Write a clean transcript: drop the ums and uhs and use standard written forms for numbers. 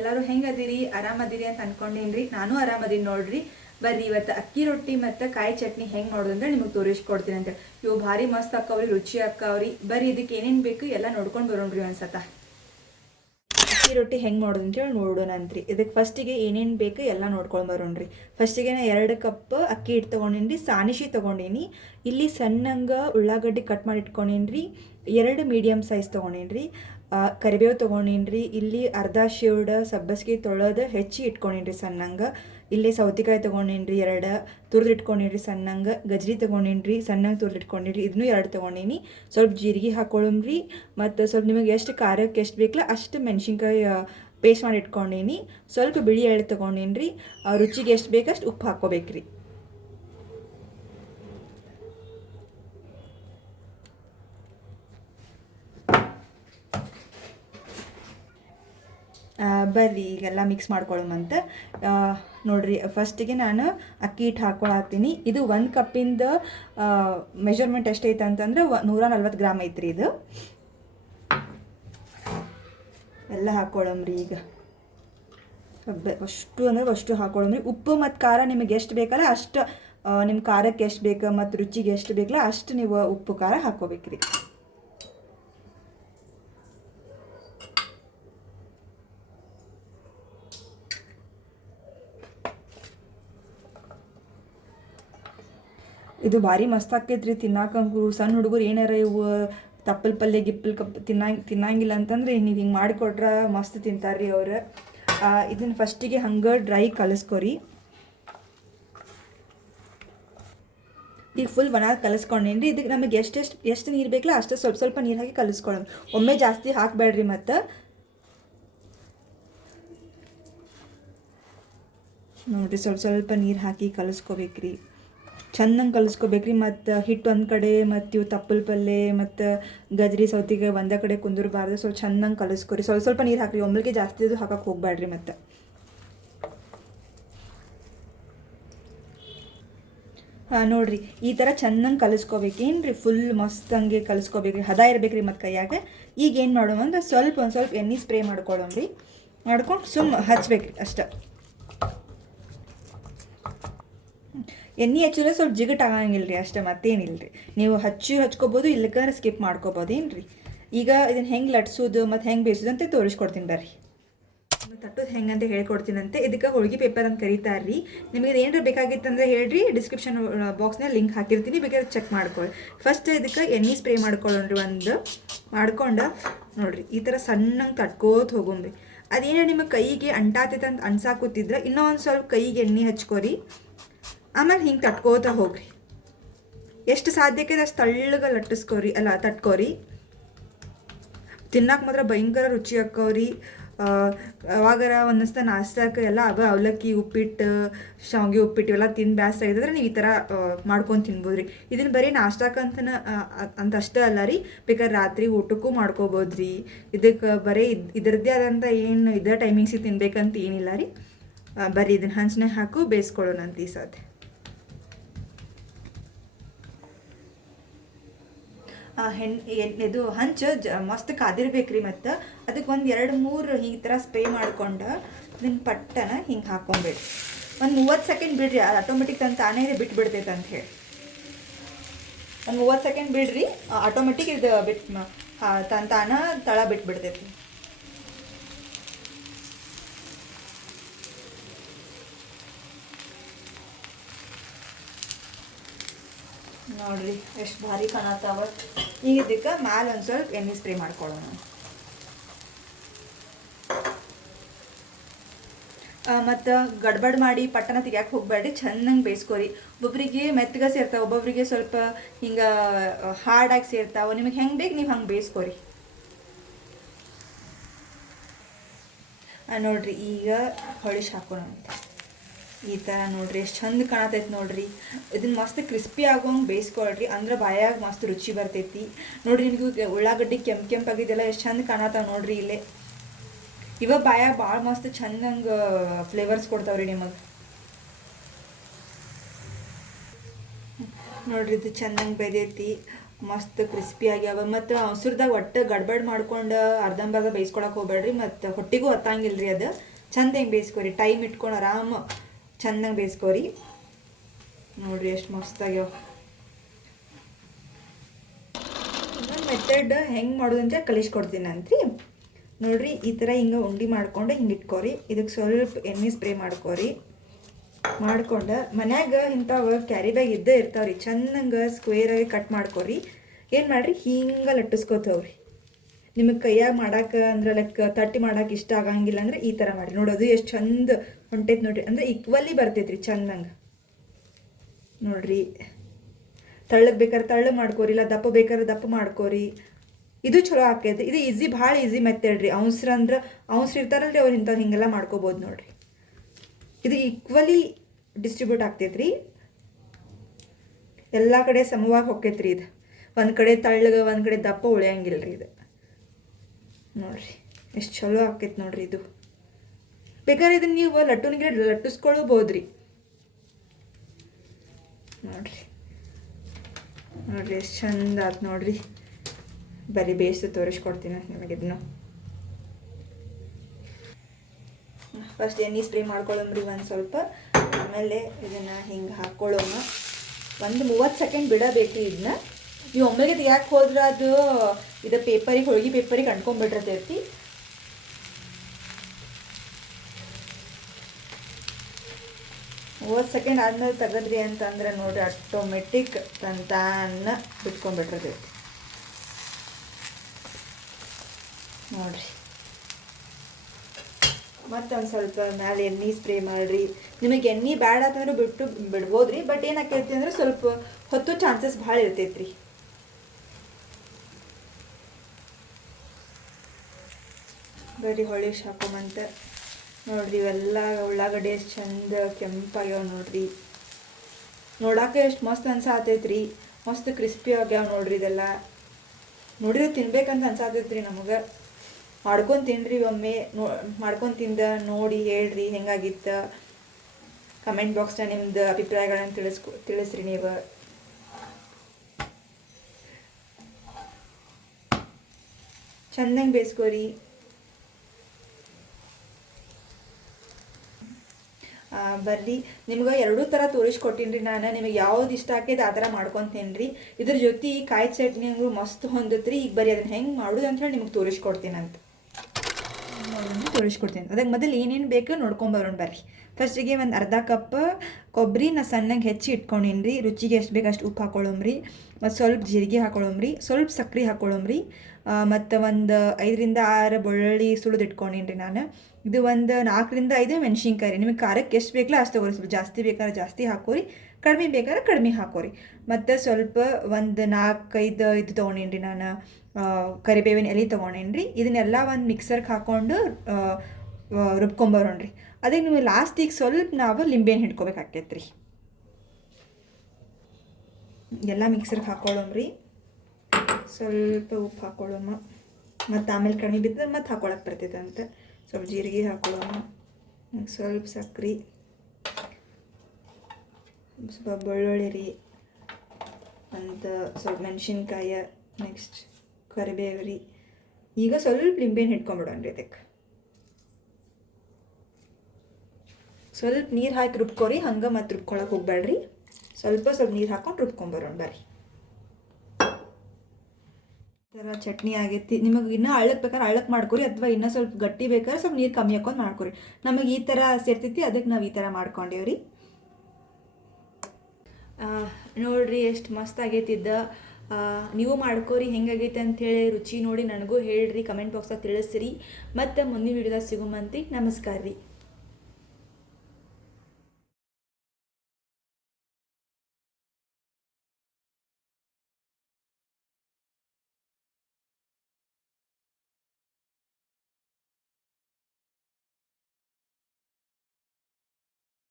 ಎಲ್ಲರೂ ಹೆಂಗದಿರಿ ಆರಾಮದಿರಿ ಅಂತ ಅನ್ಕೊಂಡೇನ್ರಿ. ನಾನು ಆರಾಮದೀನಿ ನೋಡ್ರಿ. ಬರ್ರಿ ಇವತ್ತು ಅಕ್ಕಿ ರೊಟ್ಟಿ ಮತ್ತು ಕಾಯಿ ಚಟ್ನಿ ಹೆಂಗೆ ಮಾಡೋದಂದ್ರೆ ನಿಮಗೆ ತೋರಿಸ್ಕೊಡ್ತೀನಿ ಅಂತ. ಇವು ಭಾರಿ ಮಸ್ತ್ ಅಕ್ಕವ್ರಿ, ರುಚಿ ಅಕ್ಕವ್ರಿ. ಬರ್ರಿ ಇದಕ್ಕೆ ಏನೇನು ಬೇಕು ಎಲ್ಲ ನೋಡ್ಕೊಂಡು ಬರೋಣ್ರಿ ಒಂದ್ಸತ. ಅಕ್ಕಿ ರೊಟ್ಟಿ ಹೆಂಗೆ ಮಾಡೋದು ಅಂತೇಳಿ ನೋಡೋಣಂತ್ರಿ. ಇದಕ್ಕೆ ಫಸ್ಟಿಗೆ ಏನೇನು ಬೇಕು ಎಲ್ಲ ನೋಡ್ಕೊಂಡು ಬರೋಣ್ರಿ. ಫಸ್ಟಿಗೆ ನಾ 2 ಕಪ್ ಅಕ್ಕಿ ಹಿಟ್ಟು ತೊಗೊಂಡೇನಿ, ಸಾನಿಶಿ ತೊಗೊಂಡೇನಿ. ಇಲ್ಲಿ ಸಣ್ಣಂಗೆ ಉಳ್ಳಾಗಡ್ಡಿ ಕಟ್ ಮಾಡಿ ಇಟ್ಕೊಂಡೇನ್ರಿ. 2 ಮೀಡಿಯಮ್ ಸೈಜ್ ತೊಗೊಂಡೇನ್ರಿ. ಕರಿಬೇವು ತೊಗೊಂಡೇನ್ರಿ. ಇಲ್ಲಿ ಅರ್ಧ ಶೇವ್ಡ ಸಬ್ಬಸ್ಗೆ ತೊಳೆದು ಹೆಚ್ಚಿ ಇಟ್ಕೊಂಡೇನ್ರಿ ಸಣ್ಣಂಗೆ. ಇಲ್ಲಿ ಸೌತೆಕಾಯಿ ತೊಗೊಂಡೇನ್ರಿ 2 ತುರ್ದು ಇಟ್ಕೊಂಡೇನ್ರಿ ಸಣ್ಣಂಗೆ. ಗಜ್ರಿ ತೊಗೊಂಡೇನ್ರಿ ಸಣ್ಣಗೆ ತುರ್ದು ಇಟ್ಕೊಂಡೇನ್ರಿ. ಇದನ್ನು 2 ತೊಗೊಂಡೇನಿ. ಸ್ವಲ್ಪ ಜೀರಿಗೆ ಹಾಕೊಳ್ಳ್ರಿ. ಮತ್ತು ಸ್ವಲ್ಪ ನಿಮಗೆ ಎಷ್ಟು ಖಾರಕ್ಕೆ ಎಷ್ಟು ಬೇಕಲ್ಲ ಅಷ್ಟು ಮೆಣಸಿನ್ಕಾಯಿ ಪೇಸ್ಟ್ ಮಾಡಿ ಇಟ್ಕೊಂಡೇನಿ. ಸ್ವಲ್ಪ ಬಿಳಿ ಎಳ್ಳು ತೊಗೊಂಡೇನ್ರಿ. ರುಚಿಗೆ ಎಷ್ಟು ಬೇಕಷ್ಟು ಉಪ್ಪು ಹಾಕ್ಕೋಬೇಕ್ರಿ. ಬರ್ರಿ ಈಗೆಲ್ಲ ಮಿಕ್ಸ್ ಮಾಡ್ಕೊಳ್ಳೋಮಂತ. ನೋಡಿರಿ, ಫಸ್ಟಿಗೆ ನಾನು ಅಕ್ಕಿ ಹಿಟ್ಟು ಹಾಕ್ಕೊಳತ್ತೀನಿ. ಇದು 1 ಕಪ್ಪಿಂದ ಮೆಜರ್ಮೆಂಟ್ ಎಷ್ಟೈತೆ ಅಂತಂದ್ರೆ 140 ಗ್ರಾಮ್ ಐತ್ರಿ. ಇದು ಎಲ್ಲ ಹಾಕ್ಕೊಳ್ಳಮ್ರಿ. ಈಗ ಅಷ್ಟು ಅಂದ್ರೆ ಅಷ್ಟು ಹಾಕ್ಕೊಳ್ಳಮ್ರಿ. ಉಪ್ಪು ಮತ್ತು ಖಾರ ನಿಮಗೆ ಎಷ್ಟು ಬೇಕಲ್ಲ ಅಷ್ಟು, ನಿಮ್ಮ ಖಾರಕ್ಕೆ ಎಷ್ಟು ಬೇಕು ಮತ್ತು ರುಚಿಗೆ ಎಷ್ಟು ಬೇಕಲ್ಲ ಅಷ್ಟು ನೀವು ಉಪ್ಪು ಖಾರ ಹಾಕ್ಕೋಬೇಕ್ರಿ. ಇದು ಭಾರಿ ಮಸ್ತ್ ಆಕೈತ್ರಿ ತಿನ್ನಾಕಂಗೂ. ಸಣ್ಣ ಹುಡುಗರು ಏನಾರ ಇವು ತಪ್ಪಲ್ ಪಲ್ಯ ಗಿಪ್ಪಲ್ ತಿನ್ನಂಗಿಲ್ಲ ಅಂತಂದ್ರೆ ನೀವು ಹಿಂಗೆ ಮಾಡಿಕೊಟ್ರೆ ಮಸ್ತ್ ತಿಂತಾರ್ರಿ ಅವ್ರು. ಇದನ್ನು ಫಸ್ಟಿಗೆ ಹಂಗೆ ಡ್ರೈ ಕಲಿಸ್ಕೊರಿ. ಈಗ ಫುಲ್ ಒಣಗಿ ಕಲಿಸ್ಕೊಂಡೇನ್ರಿ. ಇದಕ್ಕೆ ನಮಗೆ ಎಷ್ಟು ನೀರು ಬೇಕಲ್ಲ ಅಷ್ಟು ಸ್ವಲ್ಪ ಸ್ವಲ್ಪ ನೀರು ಹಾಕಿ ಕಲಿಸ್ಕೊಳ್ಳೋಣ. ಒಮ್ಮೆ ಜಾಸ್ತಿ ಹಾಕಬೇಡ್ರಿ. ಮತ್ತು ನೋಡಿರಿ, ಸ್ವಲ್ಪ ಸ್ವಲ್ಪ ನೀರು ಹಾಕಿ ಕಲಿಸ್ಕೋಬೇಕ್ರಿ. ಚೆನ್ನಾಗಿ ಕಲಿಸ್ಕೋಬೇಕ್ರಿ. ಮತ್ತು ಹಿಟ್ಟು ಒಂದು ಕಡೆ ಮತ್ತು ಇವು ತಪ್ಪಲ್ ಪಲ್ಯ ಮತ್ತು ಗಜ್ರಿ ಸೌತಿಗೆ ಒಂದೇ ಕಡೆ ಕುಂದಿರಬಾರ್ದು. ಸ್ವಲ್ಪ ಚೆನ್ನಾಗಿ ಕಲಿಸ್ಕೊರಿ. ಸ್ವಲ್ಪ ಸ್ವಲ್ಪ ನೀರು ಹಾಕ್ರಿ, ಒಮ್ಮೆಗೆ ಜಾಸ್ತಿ ಅದು ಹಾಕಕ್ಕೆ ಹೋಗ್ಬೇಡ್ರಿ. ಮತ್ತು ನೋಡಿರಿ, ಈ ಥರ ಚೆನ್ನಾಗಿ ಕಲಿಸ್ಕೋಬೇಕೇನ್ರಿ. ಫುಲ್ ಮಸ್ತ್ ಹಂಗೆ ಕಲಿಸ್ಕೋಬೇಕ್ರಿ. ಹದ ಇರಬೇಕ್ರಿ ಮತ್ತು ಕೈಯಾಗ. ಈಗ ಏನು ಮಾಡೋಣ ಅಂದ್ರೆ ಒಂದು ಸ್ವಲ್ಪ ಎಣ್ಣೆ ಸ್ಪ್ರೇ ಮಾಡ್ಕೊಳ್ಳೋಣ್ರಿ. ಮಾಡ್ಕೊಂಡು ಹಚ್ಬೇಕ್ರಿ ಅಷ್ಟೆ. ಎಣ್ಣೆ ಹಚ್ಚಿದ್ರೆ ಸ್ವಲ್ಪ ಜಿಗಟ್ ಆಗಂಗಿಲ್ಲ ರೀ, ಅಷ್ಟೇ, ಮತ್ತೇನಿಲ್ಲ ರೀ. ನೀವು ಹಚ್ಕೋಬೋದು, ಇಲ್ಲಕ್ಕಂದ್ರೆ ಸ್ಕಿಪ್ ಮಾಡ್ಕೋಬೋದು. ಏನು ರೀ, ಈಗ ಇದನ್ನು ಹೆಂಗೆ ಲಟ್ಸೋದು ಮತ್ತು ಹೆಂಗೆ ಬೇಯಿಸೋದು ಅಂತ ತೋರಿಸ್ಕೊಡ್ತೀನಿ ಬರ್ರಿ. ತಟ್ಟೋದು ಹೆಂಗಂತ ಹೇಳ್ಕೊಡ್ತೀನಂತೆ. ಇದಕ್ಕೆ ಹೋಳಿಗೆ ಪೇಪರ್ ಅಂತ ಕರೀತಾರೆ ರೀ. ನಿಮಗೆ ಏನಾರ ಬೇಕಾಗಿತ್ತಂದ್ರೆ ಹೇಳ್ರಿ, ಡಿಸ್ಕ್ರಿಪ್ಷನ್ ಬಾಕ್ಸ್ನಲ್ಲಿ ಲಿಂಕ್ ಹಾಕಿರ್ತೀನಿ, ಬೇಕಾದ್ರೆ ಚೆಕ್ ಮಾಡ್ಕೊಳ್ಳಿ. ಫಸ್ಟ್ ಇದಕ್ಕೆ ಎಣ್ಣೆ ಸ್ಪ್ರೇ ಮಾಡ್ಕೊಳ್ಳೋಣ್ರಿ. ಒಂದು ಮಾಡ್ಕೊಂಡು ನೋಡಿರಿ, ಈ ಥರ ಸಣ್ಣಂಗೆ ತಟ್ಕೋತ ಹೋಗೋಣ್ರಿ. ಅದೇನೋ ನಿಮ್ಮ ಕೈಗೆ ಅಂಟಾತೈತೆ ಅಂತ ಅನ್ಸಾಕೂತಿದ್ರೆ ಇನ್ನೂ ಒಂದು ಸ್ವಲ್ಪ ಕೈಗೆ ಎಣ್ಣೆ ಹಚ್ಕೋರಿ. ಆಮೇಲೆ ಹಿಂಗೆ ತಟ್ಕೋತ ಹೋಗ್ರಿ. ಎಷ್ಟು ಸಾಧ್ಯಕ್ಕೆ ಅಷ್ಟು ತಳ್ಳಗೆ ತಟ್ಕೋರಿ. ತಿನ್ನಕ್ಕೆ ಮಾತ್ರ ಭಯಂಕರ ರುಚಿ ಹಾಕವ್ರಿ. ಅವಾಗರ ಒಂದಸ್ತ ನಾಷ್ಟಕ್ಕೆ ಎಲ್ಲ ಅವಲಕ್ಕಿ ಉಪ್ಪಿಟ್ಟು, ಶಾವಿಗೆ ಉಪ್ಪಿಟ್ಟು ಇವೆಲ್ಲ ತಿಂದು ಬ್ಯಾಸ್ರ ಆಗಿದ್ರೆ ನೀವು ಈ ಥರ ಮಾಡ್ಕೊಂಡು ತಿನ್ಬೋದು ರೀ. ಇದನ್ನು ಬರೀ ಅಂತ ಅಷ್ಟೇ ಅಲ್ಲ ರೀ, ಬೇಕಾದ್ರೆ ರಾತ್ರಿ ಊಟಕ್ಕೂ ಮಾಡ್ಕೋಬೋದು ರೀ. ಇದಕ್ಕೆ ಬರೀ ಇದರದ್ದೇ ಆದಂಥ ಏನು ಇದೇ ಟೈಮಿಂಗ್ಸಿಗೆ ತಿನ್ಬೇಕಂತ ಏನಿಲ್ಲ ರೀ. ಬರೀ ಇದನ್ನು ಹಂಚನೆ ಹಾಕು ಬೇಯಿಸ್ಕೊಳ್ಳೋಣಂತ ಈ ಸಾಧ್ಯ. ಇದು ಹಂಚು ಮಸ್ತ್ ಕಾದಿರ್ಬೇಕ್ರಿ. ಮತ್ತು ಅದಕ್ಕೆ ಒಂದು 2-3 ಈ ಥರ ಸ್ಪ್ರೇ ಮಾಡ್ಕೊಂಡು ಇದನ್ನು ಪಟ್ಟನ ಹಿಂಗೆ ಹಾಕ್ಕೊಂಬೇಡಿ. ಒಂದು 30 ಸೆಕೆಂಡ್ ಬಿಡ್ರಿ. ಅದು ಆಟೋಮೆಟಿಕ್ ತಾನೇ ಬಿಟ್ಬಿಡ್ತೈತೆ ಅಂತ ಹೇಳಿ ಒಂದು 30 ಸೆಕೆಂಡ್ ಬಿಡ್ರಿ. ಆಟೋಮೆಟಿಕ್ ಇದು ತಾನ ತಳ ಬಿಟ್ಬಿಡ್ತೈತಿ. ನೋಡ್ರಿ ಎಷ್ಟು ಭಾರಿ ಕಾಣತ್ತಾವ. ಈಗ ಇದಕ್ಕೆ ಮ್ಯಾಲೆ ಒಂದು ಸ್ವಲ್ಪ ಎಣ್ಣೆ ಸ್ಪ್ರೇ ಮಾಡ್ಕೊಳ್ಳೋಣ. ಮತ್ತು ಗಡ್ಬಡ್ ಮಾಡಿ ಪಟ್ಟಣ ತೆಗಿಯಕ್ಕೆ ಹೋಗ್ಬೇಡ್ರಿ. ಚೆನ್ನಾಗಿ ಬೇಯಿಸ್ಕೊರಿ. ಒಬ್ಬೊಬ್ಬರಿಗೆ ಮೆತ್ತಗೆ ಸೇರ್ತಾವೆ, ಒಬ್ಬೊಬ್ಬರಿಗೆ ಸ್ವಲ್ಪ ಹಿಂಗೆ ಹಾರ್ಡಾಗಿ ಸೇರ್ತಾವೆ. ನಿಮಗೆ ಹೆಂಗೆ ಬೇಕು ನೀವು ಹಂಗೆ ಬೇಯಿಸ್ಕೊರಿ. ನೋಡ್ರಿ, ಈಗ ಹೊಳಿಸಿ ಹಾಕೋಣ ಅಂತ. ಈ ಥರ ನೋಡ್ರಿ ಎಷ್ಟು ಚಂದ ಕಾಣತೈತಿ ನೋಡ್ರಿ. ಇದನ್ನ ಮಸ್ತ್ ಕ್ರಿಸ್ಪಿ ಆಗೋಂಗೆ ಬೇಯಿಸ್ಕೊಳ್ರಿ, ಅಂದ್ರೆ ಬಾಯಾಗ ಮಸ್ತ್ ರುಚಿ ಬರ್ತೈತಿ. ನೋಡ್ರಿ, ನಿಮಗೂ ಉಳ್ಳಾಗಡ್ಡಿ ಕೆಂಪಾಗಿದ್ದೆಲ್ಲ ಎಷ್ಟು ಚಂದ ಕಾಣತ್ತಾವ ನೋಡ್ರಿ. ಇಲ್ಲೇ ಇವಾಗ ಬಾಯಾಗ ಭಾಳ ಮಸ್ತ್ ಚಂದಂಗೆ ಫ್ಲೇವರ್ಸ್ ಕೊಡ್ತಾವ್ರಿ ನಿಮಗೆ. ನೋಡ್ರಿ, ಇದು ಚಂದಂಗೆ ಬೆದೈತಿ. ಮಸ್ತ್ ಕ್ರಿಸ್ಪಿ ಆಗ್ಯಾವ. ಮತ್ತು ಅವಸರದಾಗ ಒಟ್ಟು ಗಡ್ಬಡ್ ಮಾಡ್ಕೊಂಡು ಅರ್ಧಂಬರ್ಧ ಬೇಯಿಸ್ಕೊಳಕ್ಕೆ ಹೋಗ್ಬೇಡ್ರಿ, ಮತ್ತು ಹೊಟ್ಟಿಗೂ ಹತ್ತಂಗಿಲ್ಲ ರೀ. ಅದು ಚಂದ ಹೆಂಗೆ ಬೇಯಿಸ್ಕೊರಿ, ಟೈಮ್ ಇಟ್ಕೊಂಡು ಆರಾಮ ಚಂದಂಗೆ ಬೇಯಿಸ್ಕೊರಿ. ನೋಡಿರಿ ಎಷ್ಟು ಮಸ್ತಾಗ್ಯಾವ. ಇನ್ನೊಂದು ಮೆಥಡ್ ಹೆಂಗೆ ಮಾಡೋದು ಅಂತ ಕಲಿಸ್ಕೊಡ್ತೀನಿ ಅಂತ್ರಿ. ನೋಡಿರಿ ಈ ಥರ ಹಿಂಗೆ ಉಂಡೆ ಮಾಡ್ಕೊಂಡು ಹಿಂಗೆ ಇಟ್ಕೋರಿ. ಇದಕ್ಕೆ ಸ್ವಲ್ಪ ಎಣ್ಣೆ ಸ್ಪ್ರೇ ಮಾಡ್ಕೋರಿ. ಮಾಡ್ಕೊಂಡು ಮನ್ಯಾಗ ಇಂಥವು ಕ್ಯಾರಿ ಬ್ಯಾಗ್ ಇದ್ದೇ ಇರ್ತಾವ್ರಿ. ಚೆನ್ನಾಗಿ ಸ್ಕ್ವೇರಾಗಿ ಕಟ್ ಮಾಡ್ಕೊರಿ. ಏನು ಮಾಡಿರಿ, ಹಿಂಗೆ ಲಟ್ಟಿಸ್ಕೋತವ್ರಿ. ನಿಮಗೆ ಕೈಯಾಗ ಮಾಡಕ್ಕೆ ಅಂದ್ರೆ ಲೈಕ್ ತಟ್ಟಿ ಮಾಡಕ್ಕೆ ಇಷ್ಟ ಆಗಂಗಿಲ್ಲ ಅಂದ್ರೆ ಈ ಥರ ಮಾಡಿರಿ. ನೋಡೋದು ಎಷ್ಟು ಚಂದ ಹೊಂಟೈತೆ ನೋಡಿರಿ, ಅಂದರೆ ಈಕ್ವಲಿ ಬರ್ತೈತ್ರಿ ಚಂದಂಗೆ. ನೋಡ್ರಿ ತಳ್ಳಗೆ ಬೇಕಾದ್ರೆ ತಳ್ಳು ಮಾಡ್ಕೋರಿ, ಇಲ್ಲ ದಪ್ಪ ಬೇಕಾದ್ರೆ ದಪ್ಪ ಮಾಡ್ಕೋರಿ. ಇದು ಚಲೋ ಆಕೈತಿ. ಇದು ಈಸಿ, ಭಾಳ ಈಸಿ ಮೆಥಡ್ ರೀ. ಅವಸ್ರು ಇರ್ತಾರಲ್ರಿ ಅವ್ರು ಇಂಥವ್ರು ಹಿಂಗೆಲ್ಲ ಮಾಡ್ಕೋಬೋದು ನೋಡ್ರಿ. ಇದು ಈಕ್ವಲಿ ಡಿಸ್ಟ್ರಿಬ್ಯೂಟ್ ಆಗ್ತೈತ್ರಿ, ಎಲ್ಲ ಕಡೆ ಸಮವಾಗಿ ಹೊಕ್ಕೈತ್ರಿ. ಇದು ಒಂದು ಕಡೆ ತಳ್ಳಗೆ ಒಂದು ಕಡೆ ದಪ್ಪ ಉಳಿಯಂಗಿಲ್ಲ ರೀ. ಇದು ನೋಡ್ರಿ ಎಷ್ಟು ಚಲೋ ಆಕೈತಿ ನೋಡ್ರಿ. ಇದು ಬೇಕಾದ್ರೆ ಇದನ್ನ ನೀವು ಲಟ್ಟುನಿಗೆ ಲಟ್ಟಿಸ್ಕೊಳ್ಬೋದ್ರಿ. ನೋಡ್ರಿ ನೋಡ್ರಿ ಎಷ್ಟು ಚಂದ ಆಯ್ತು ನೋಡ್ರಿ. ಬರೀ ಬೇಯಿಸಿ ತೋರಿಸ್ಕೊಡ್ತೀನಿ ನಿಮಗೆ. ಇದನ್ನು ಫಸ್ಟ್ ಎಣ್ಣೆ ಸ್ಪ್ರೇ ಮಾಡ್ಕೊಳ್ಳೋಮ್ರಿ ಒಂದು ಸ್ವಲ್ಪ. ಆಮೇಲೆ ಇದನ್ನು ಹಿಂಗೆ ಹಾಕ್ಕೊಳ್ಳೋಣ. ಒಂದು 30 ಸೆಕೆಂಡ್ ಬಿಡಬೇಕು ಇದನ್ನ. ನೀವು ಒಮ್ಮೆಗೆ ತೆಗಿಯಕ್ಕೆ ಹೋದ್ರೆ ಅದು ಇದು ಪೇಪರಿಗೆ, ಹೋಳಿಗೆ ಪೇಪರಿಗೆ ಅಂಟ್ಕೊಂಡ್ಬಿಟ್ಟಿರ್ತೈತಿ. ಸೆಕೆಂಡ್ ಆದ್ಮೇಲೆ ತೆಗೆದ್ರಿ ಅಂತಂದ್ರೆ ನೋಡ್ರಿ ಆಟೋಮೆಟಿಕ್ ತಂತಾನ ಬಿಟ್ಕೊಂಡ್ಬಿಟ್ಟಿರ್ತೈತಿ ನೋಡ್ರಿ. ಮತ್ತೊಂದು ಸ್ವಲ್ಪ ಮ್ಯಾಲೆ ಎಣ್ಣೆ ಸ್ಪ್ರೇ ಮಾಡಿರಿ. ನಿಮಗೆ ಎಣ್ಣೆ ಬ್ಯಾಡ ಅಂತಂದ್ರೆ ಬಿಡ್ಬೋದ್ರಿ. ಬಟ್ ಏನಾಕೈತಿ ಅಂದ್ರೆ ಸ್ವಲ್ಪ ಹೊತ್ತು ಚಾನ್ಸಸ್ ಭಾಳ ಇರ್ತೈತ್ರಿ. ಬರೀ ಹೊಳಿ ಹಾಕೊಂಬಂತ ನೋಡ್ರಿ. ಇವೆಲ್ಲ ಉಳ್ಳಾಗಡ್ಡಿ ಎಷ್ಟು ಚಂದ ಕೆಂಪಾಗ್ಯಾವ ನೋಡ್ರಿ. ನೋಡಕ್ಕೆ ಎಷ್ಟು ಮಸ್ತ್ ಅನ್ಸಾತೈತ್ರಿ. ಮಸ್ತ್ ಕ್ರಿಸ್ಪಿ ಆಗ್ಯಾವ ನೋಡ್ರಿ. ಇದೆಲ್ಲ ನೋಡಿದ್ರೆ ತಿನ್ಬೇಕಂತ ಅನ್ಸಾತೈತ್ರಿ ನಮಗೆ. ಮಾಡ್ಕೊಂಡು ತಿನ್ನಿರಿ ಒಮ್ಮೆ. ಮಾಡ್ಕೊಂಡು ತಿಂದ ನೋಡಿ ಹೇಳ್ರಿ ಹೆಂಗಾಗಿತ್ತು. ಕಮೆಂಟ್ ಬಾಕ್ಸ್ನ ನಿಮ್ದು ಅಭಿಪ್ರಾಯಗಳನ್ನು ತಿಳಿಸ್ರಿ ನೀವು. ಚಂದಂಗೆ ಬೇಯಿಸ್ಕೋರಿ. ಬರ್ರಿ ನಿಮ್ಗೆ ಎರಡೂ ಥರ ತೋರಿಸ್ಕೊಟ್ಟಿನಿ ನಾನು. ನಿಮಗೆ ಯಾವ್ದು ಇಷ್ಟ ಆಕೈತೆ ಆ ಥರ ಮಾಡ್ಕೊತೀನಿ ರೀ. ಇದ್ರ ಜೊತೆ ಕಾಯಿ ಚಟ್ನಿ ಹಂಗೂ ಮಸ್ತ್ ಹೊಂದತ್ರಿ. ಈಗ ಬರೀ ಅದನ್ನು ಹೆಂಗೆ ಮಾಡೋದು ಅಂತ ಹೇಳಿ ನಿಮಗೆ ತೋರಿಸ್ಕೊಡ್ತೀನಿ ಅಂತ ತೋರಿಸ್ಕೊಡ್ತೀನಿ. ಅದಕ್ಕೆ ಮೊದಲು ಏನೇನು ಬೇಕು ನೋಡ್ಕೊಂಬರೋಣ ಬರ್ರಿ. ಫಸ್ಟಿಗೆ ಒಂದು ಅರ್ಧ ಕಪ್ ಕೊಬ್ಬರಿ ನಾ ಸಣ್ಣಗೆ ಹೆಚ್ಚಿ ಇಟ್ಕೊಂಡಿನಿ ರೀ. ರುಚಿಗೆ ಎಷ್ಟು ಬೇಕು ಅಷ್ಟು ಉಪ್ಪು ಹಾಕೊಳ್ಳೋಮ್ರಿ. ಮತ್ತು ಸ್ವಲ್ಪ ಜೀರಿಗೆ ಹಾಕೊಳ್ಳೋಮ್ರಿ. ಸ್ವಲ್ಪ ಸಕ್ಕರೆ ಹಾಕೊಳ್ಳೋಮ್ರಿ. ಮತ್ತು ಒಂದು 5 ರಿಂದ 6 ಬೆಳ್ಳುಳ್ಳಿ ಸುಳಿದು ಇಟ್ಕೊಂಡಿನಿ ರೀ ನಾನು. ಇದು ಒಂದು 4 ರಿಂದ 5 ಮೆಣಸಿನ್ಕಾಯಿ ರೀ. ನಿಮಗೆ ಖಾರಕ್ಕೆ ಎಷ್ಟು ಬೇಕಲ್ಲ ಅಷ್ಟು ತಗೋರಿ. ಸ್ವಲ್ಪ ಜಾಸ್ತಿ ಬೇಕಾದ್ರೆ ಜಾಸ್ತಿ ಹಾಕೋರಿ, ಕಡಿಮೆ ಬೇಕಾದ್ರೆ ಕಡಿಮೆ ಹಾಕೋರಿ. ಮತ್ತು ಸ್ವಲ್ಪ ಒಂದು 4-5 ಇದು ತೊಗೊಂಡೀನಿ ರೀ ನಾನು ಕರಿಬೇವಿನ ಎಲೆ ತೊಗೊಂಡೇನಿ ರೀ. ಇದನ್ನೆಲ್ಲ ಒಂದು ಮಿಕ್ಸರ್ಗೆ ಹಾಕ್ಕೊಂಡು ರುಬ್ಕೊಂಬರೋಣ ರೀ. ಅದಕ್ಕೆ ನೀವು ಲಾಸ್ಟಿಗೆ ಸ್ವಲ್ಪ ನಾವು ಲಿಂಬೆಹಣ್ಣು ಹಿಡ್ಕೊಬೇಕಾಕೈತೆ ರೀ. ಎಲ್ಲ ಮಿಕ್ಸರ್ಗೆ ಹಾಕೊಳ್ಳೋಮ್ರಿ. ಸ್ವಲ್ಪ ಉಪ್ಪು ಹಾಕೊಳ್ಳೋಣ. ಮತ್ತು ಆಮೇಲೆ ಕಡಿಮೆ ಬಿದ್ದರೆ ಮತ್ತು ಹಾಕೊಳಕ್ಕೆ ಬರ್ತೈತೆ ಅಂತ ಸ್ವಲ್ಪ ಜೀರಿಗೆ ಹಾಕೊಳ್ಳೋಣ. ಸ್ವಲ್ಪ ಸಕ್ಕರೆ, ಸ್ವಲ್ಪ ಬೆಳ್ಳುಳ್ಳಿ ರೀ, ಒಂದು ಸ್ವಲ್ಪ ಮೆಣಸಿನ್ಕಾಯಿ, ನೆಕ್ಸ್ಟ್ ಕರಿಬೇವು ರೀ. ಈಗ ಸ್ವಲ್ಪ ಲಿಂಬೆಹಣ್ಣು ಹಿಡ್ಕೊಂಬಿಡೋಣ ರೀ. ಅದಕ್ಕೆ ಸ್ವಲ್ಪ ನೀರು ಹಾಕಿ ರುಬ್ಕೊರಿ. ಹಂಗೆ ಮತ್ತು ರುಬ್ಕೊಳಕ್ಕೆ ಹೋಗ್ಬೇಡ್ರಿ. ಸ್ವಲ್ಪ ನೀರು ಹಾಕ್ಕೊಂಡು ರುಬ್ಕೊಂಬರೋಣ ಬರ್ರಿ. ಥರ ಚಟ್ನಿ ಆಗೈತಿ. ನಿಮಗೆ ಇನ್ನೂ ಅಳ್ಳಕ್ಕೆ ಬೇಕಾದ್ರೆ ಅಳ್ಳಕ್ಕೆ ಮಾಡ್ಕೊರಿ, ಅಥವಾ ಇನ್ನೂ ಸ್ವಲ್ಪ ಗಟ್ಟಿ ಬೇಕಾದ್ರೆ ಸ್ವಲ್ಪ ನೀರು ಕಮ್ಮಿ ಹಾಕೊಂಡು ಮಾಡ್ಕೊರಿ. ನಮಗೆ ಈ ಥರ ಸೇರ್ತೈತಿ, ಅದಕ್ಕೆ ನಾವು ಈ ಥರ ಮಾಡ್ಕೊಂಡೇವ್ರಿ. ನೋಡ್ರಿ ಎಷ್ಟು ಮಸ್ತ್ ಆಗೈತಿದ್ದ. ನೀವು ಮಾಡ್ಕೋರಿ ಹೆಂಗಾಗೈತೆ ಅಂಥೇಳಿ ರುಚಿ ನೋಡಿ ನನಗೂ ಹೇಳ್ರಿ, ಕಮೆಂಟ್ ಬಾಕ್ಸಾಗ ತಿಳಿಸ್ರಿ. ಮತ್ತು ಮುಂದಿನ ವೀಡಿಯೋದಾಗ ಸಿಗುಮಂತಿ. ನಮಸ್ಕಾರ ರೀ.